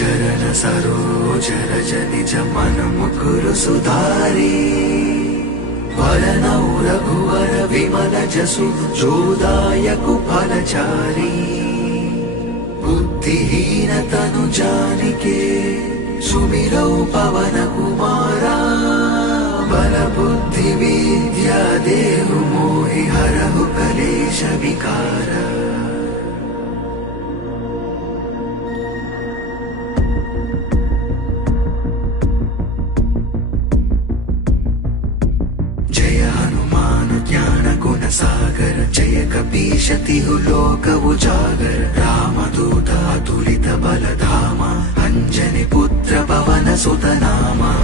चरण सरोज रज निज मन मुकुर सुधारी वरनौ रघुवर विमल जसु जोदायकु फलचारी बुद्धिहीन तनु जानिके सुमिरौ पवन कुमारा बल बुद्धि विद्या देहु मोहि हरहु कलेश विकारा। जय हनुमान ज्ञान गुण सागर जय कपीश तिहु लोक उजागर रामदूत अतुलित बल धामा अंजनी पुत्र पवन सुत नामा।